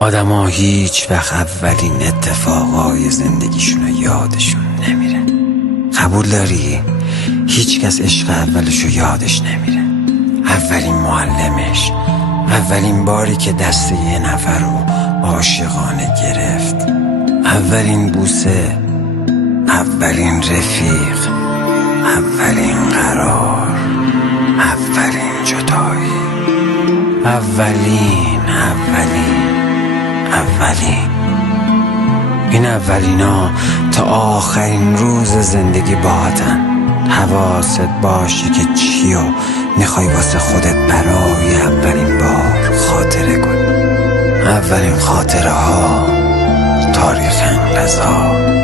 آدما هیچ وقت اولین اتفاقای زندگیشونو یادشون نمیره. قبول داری؟ هیچ کس عشق اولشو یادش نمیره. اولین معلمش، اولین باری که دست یه نفر رو عاشقانه گرفت، اولین بوسه، اولین رفیق، اولین قرار، اولین جدایی، اولین این اولینا تا آخرین روز زندگی باهاتن. حواست باشه که چیو میخوای واسه خودت برای اولین بار خاطره کنی. اولین خاطره ها، تاریخ انقضا.